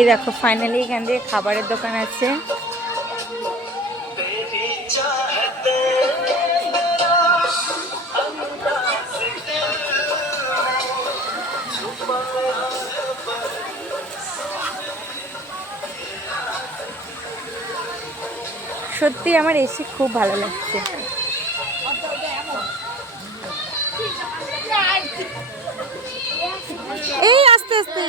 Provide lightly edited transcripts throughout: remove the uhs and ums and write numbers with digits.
এই দেখো ফাইনালি এখান থেকে খাবারের দোকান আছে। সত্যি আমার এসে খুব ভালো লাগছে। এই আস্তে আস্তে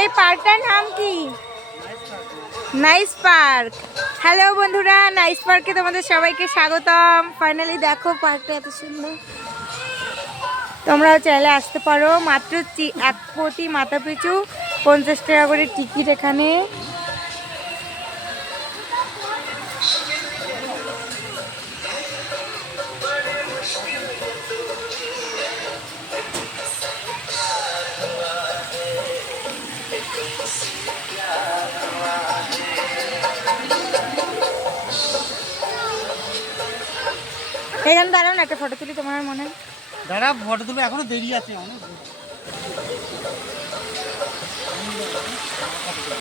এই পার্কটার নাম কি? Nice park. হ্যালো বন্ধুরা, নাইস পার্কে তোমাদের সবাইকে স্বাগতম। ফাইনালি দেখো পার্কটা এত সুন্দর, তোমরাও চাইলে আসতে পারো। মাত্র এক প্রতি মাথা পিছু 50 টাকা করে টিকিট এখানে। এখানে দাঁড়াও না, একটা ফটো তুলি তোমার মনে। দাঁড়া, ফটো তুলবো, এখনো দেরি আছে অনেক।